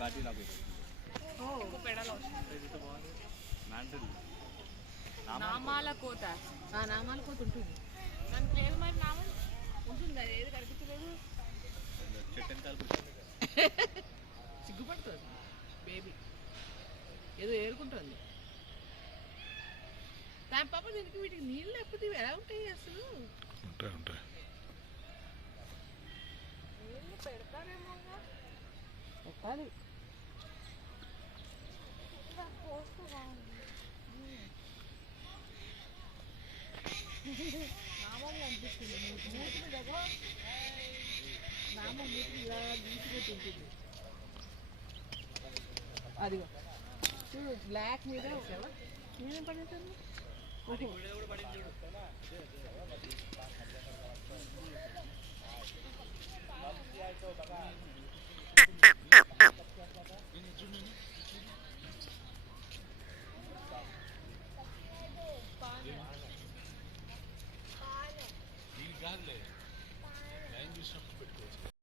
బాటి నామాల కోత. నామాల కోత ఉంటుంది. నాకు లేదు మరి నామం? ఉంటుంది అది ఏది కనిపించలేదు. సిగ్గుపడుతుంది. బేబీ ఏదో ఏరుకుంటుంది. దాని పాప దీనికి వీటికి నీళ్ళు లేకపోతే ఎలా ఉంటాయి అసలు? ఉంటాయి ఉంటాయి. పెట్టాలి నామం కనిపిస్తుంది మూతిని దగ్గర నామం మూతిని ఇలా గీసిపోతూ ఉంటుంది అదిగో చూడు. బ్లాక్ మీద పడేసాను ఓహో Dale.